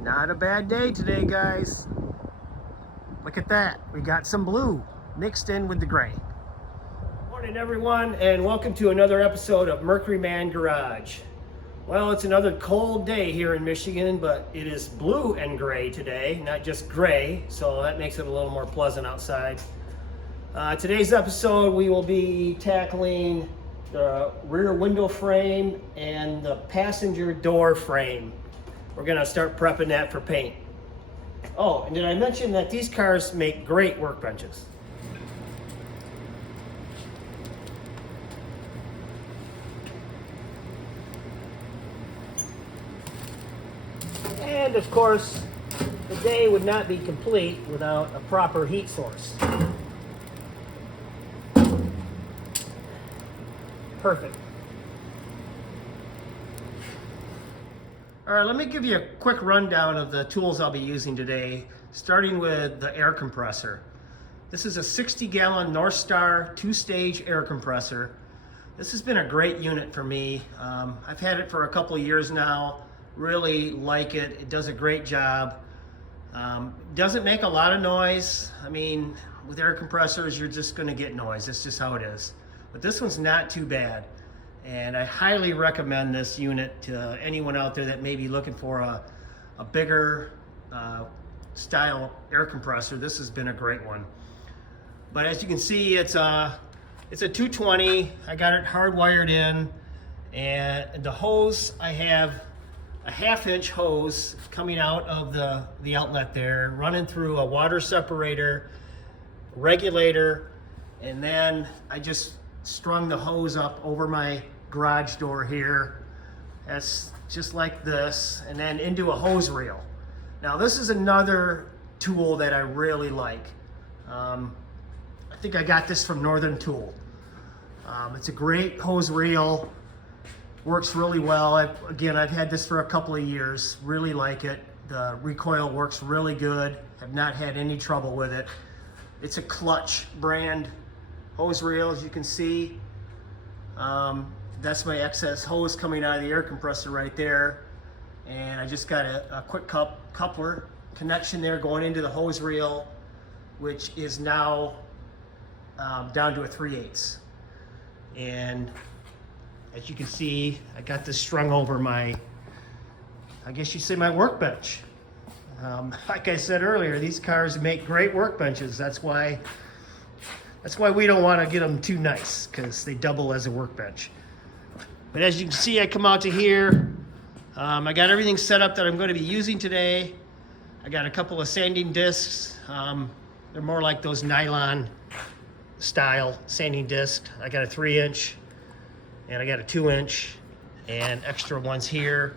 Not a bad day today, guys. Look at that. We got some blue mixed in with the gray. Morning, everyone, and welcome to another episode of Mercury Man Garage. Well, it's another cold day here in Michigan, but it is blue and gray today, not just gray, so that makes it a little more pleasant outside. Today's episode, we will be tackling the rear window frame and the passenger door frame. We're gonna start prepping that for paint. Oh, and did I mention that these cars make great workbenches? And of course, the day would not be complete without a proper heat source. Perfect. All right, let me give you a quick rundown of the tools I'll be using today, starting with the air compressor. This is a 60-gallon North Star 2-stage air compressor. This has been a great unit for me. I've had it for a couple of years now. Really like it. It does a great job. Doesn't make a lot of noise. I mean, with air compressors, you're just going to get noise. That's just how it is. But this one's not too bad. And I highly recommend this unit to anyone out there that may be looking for a bigger style air compressor. This has been a great one. But as you can see, it's a 220. I got it hardwired in, and the hose, I have a 1/2-inch hose coming out of the outlet there, running through a water separator, regulator, and then I just strung the hose up over my garage door here. That's just like this, and then into a hose reel. Now this is another tool that I really like. I think I got this from Northern Tool. It's a great hose reel, works really well. I've had this for a couple of years, really like it. The recoil works really good. Have not had any trouble with it. It's a Clutch brand hose reel, as you can see. That's my excess hose coming out of the air compressor right there. And I just got a quick coupler connection there going into the hose reel, which is now down to a 3/8. And as you can see, I got this strung over my, I guess you'd say, my workbench. Like I said earlier, these cars make great workbenches. That's why we don't want to get them too nice, because they double as a workbench. But as you can see, I come out to here. I got everything set up that I'm going to be using today. I got a couple of sanding discs. They're more like those nylon style sanding discs. I got a 3-inch and I got a 2-inch and extra ones here.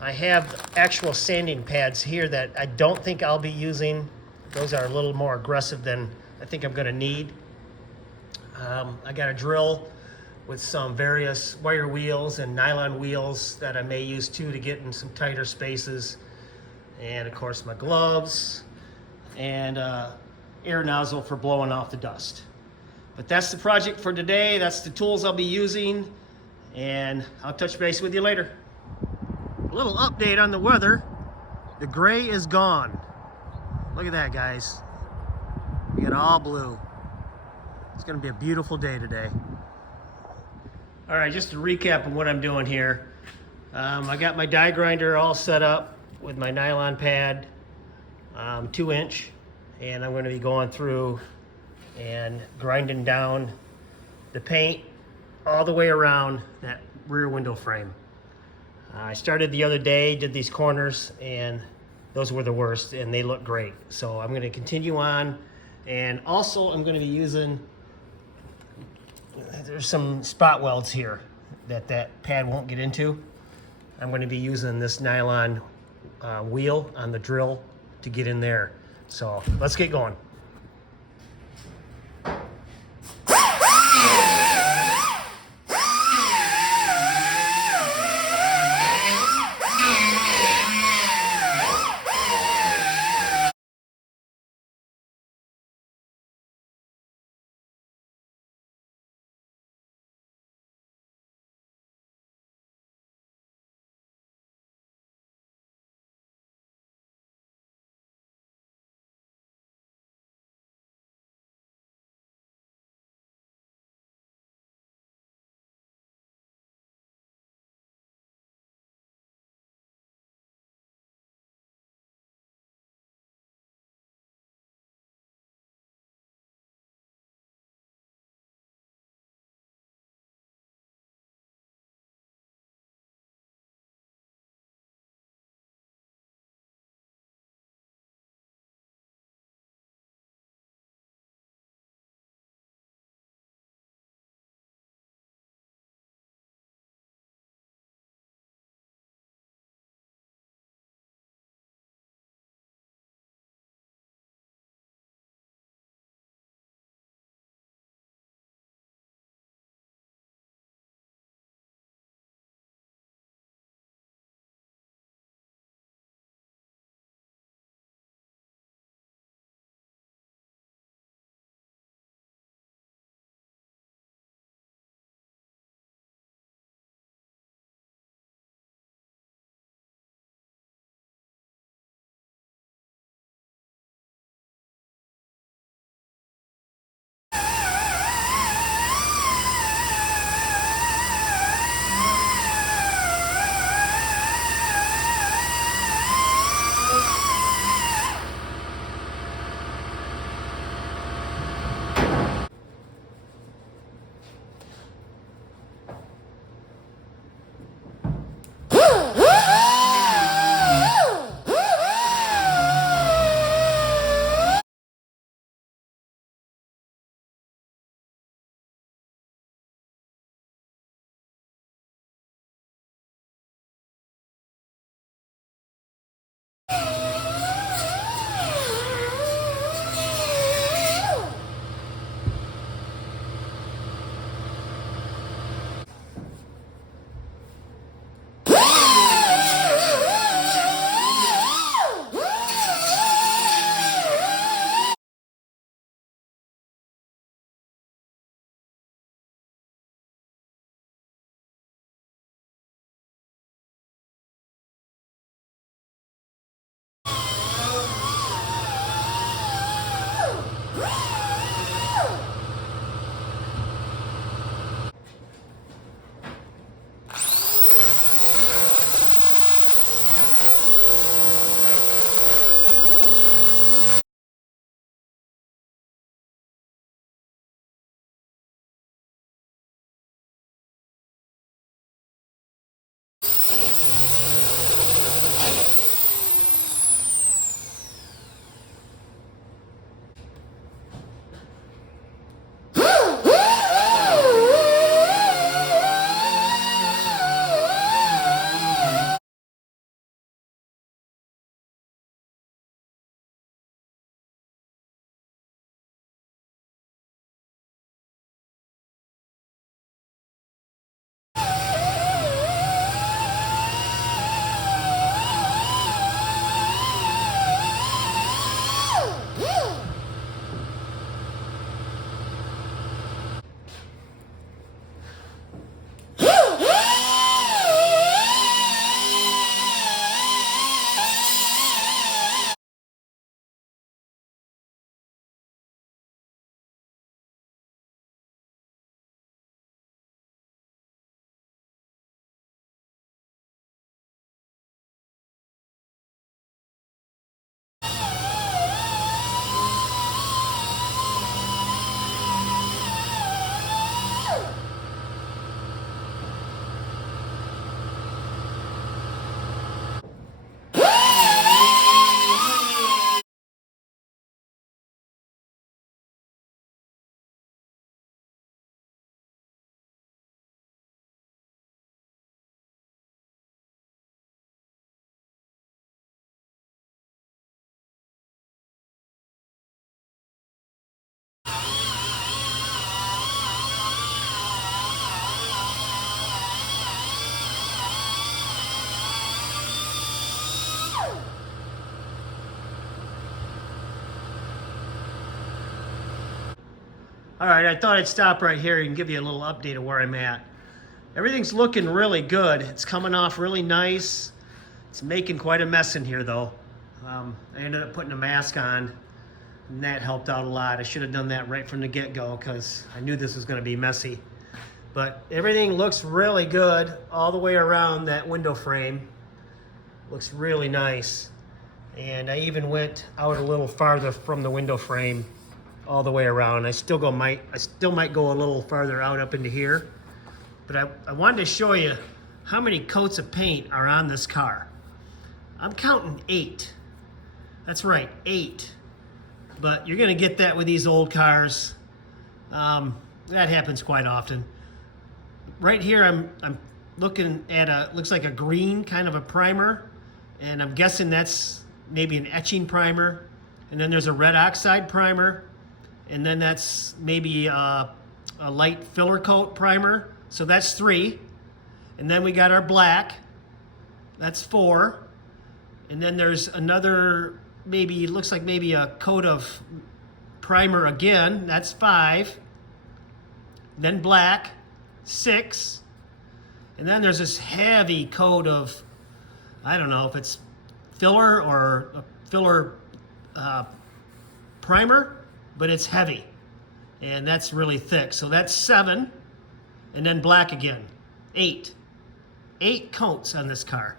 I have actual sanding pads here that I don't think I'll be using. Those are a little more aggressive than I think I'm going to need. I got a drill with some various wire wheels and nylon wheels that I may use too to get in some tighter spaces. And of course my gloves and air nozzle for blowing off the dust. But that's the project for today. That's the tools I'll be using, and I'll touch base with you later. A little update on the weather. The gray is gone. Look at that, guys. We got all blue. It's gonna be a beautiful day today. All right, just to recap of what I'm doing here. I got my die grinder all set up with my nylon pad, 2-inch, and I'm gonna be going through and grinding down the paint all the way around that rear window frame. I started the other day, did these corners, and those were the worst, and they look great. So I'm gonna continue on, and also I'm gonna be using, there's some spot welds here that pad won't get into. I'm gonna be using this nylon wheel on the drill to get in there. So let's get going. All right, I thought I'd stop right here and give you a little update of where I'm at. Everything's looking really good. It's coming off really nice. It's making quite a mess in here though. I ended up putting a mask on and that helped out a lot. I should have done that right from the get-go because I knew this was going to be messy. But everything looks really good all the way around that window frame. Looks really nice. And I even went out a little farther from the window frame all the way around. I still might go a little farther out up into here. But I wanted to show you how many coats of paint are on this car. I'm counting 8. That's right, 8. But you're gonna get that with these old cars. That happens quite often. Right here, I'm looking at looks like a green kind of a primer, and I'm guessing that's maybe an etching primer. And then there's a red oxide primer, and then that's maybe a light filler coat primer. So that's 3. And then we got our black. That's 4. And then there's another, maybe, it looks like maybe a coat of primer again. That's 5. Then black, 6. And then there's this heavy coat of, I don't know if it's filler or a filler primer, but it's heavy. And that's really thick. So that's 7. And then black again, 8. 8 coats on this car.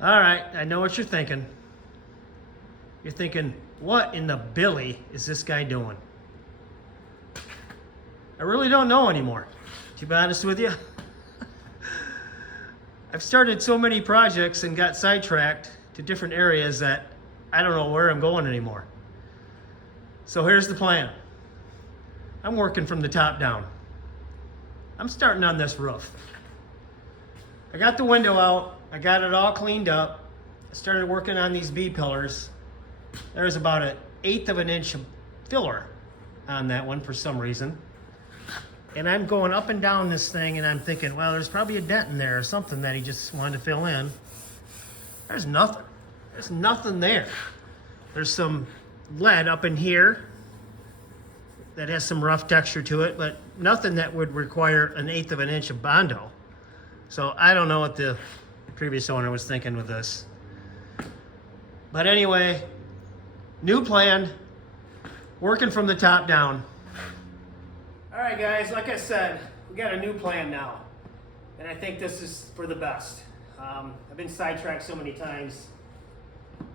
All right, I know what you're thinking. You're thinking, what in the billy is this guy doing? I really don't know anymore, to be honest with you. I've started so many projects and got sidetracked to different areas that I don't know where I'm going anymore. So here's the plan. I'm working from the top down. I'm starting on this roof. I got the window out. I got it all cleaned up. I started working on these B-pillars. There's about 1/8 of an inch of filler on that one for some reason. And I'm going up and down this thing and I'm thinking, well, there's probably a dent in there or something that he just wanted to fill in. There's nothing. There's nothing there. There's some lead up in here that has some rough texture to it, but nothing that would require 1/8 of an inch of Bondo. So I don't know what the previous owner was thinking with this. But anyway, new plan, working from the top down. All right, guys, like I said, we got a new plan now. And I think this is for the best. I've been sidetracked so many times.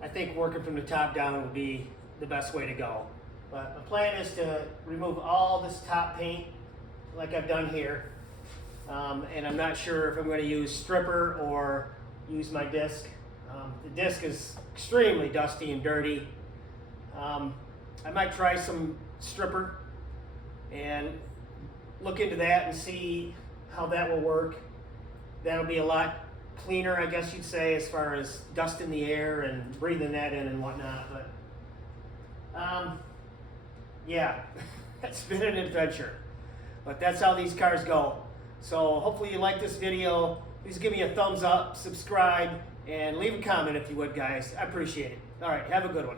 I think working from the top down would be the best way to go. But the plan is to remove all this top paint like I've done here. And I'm not sure if I'm going to use stripper or use my disc. The disc is extremely dusty and dirty. I might try some stripper and look into that and see how that will work. That'll be a lot cleaner, I guess you'd say, as far as dust in the air and breathing that in and whatnot. But yeah, it's been an adventure. But that's how these cars go. So hopefully you like this video. Please give me a thumbs up, subscribe, and leave a comment if you would, guys. I appreciate it. All right, have a good one.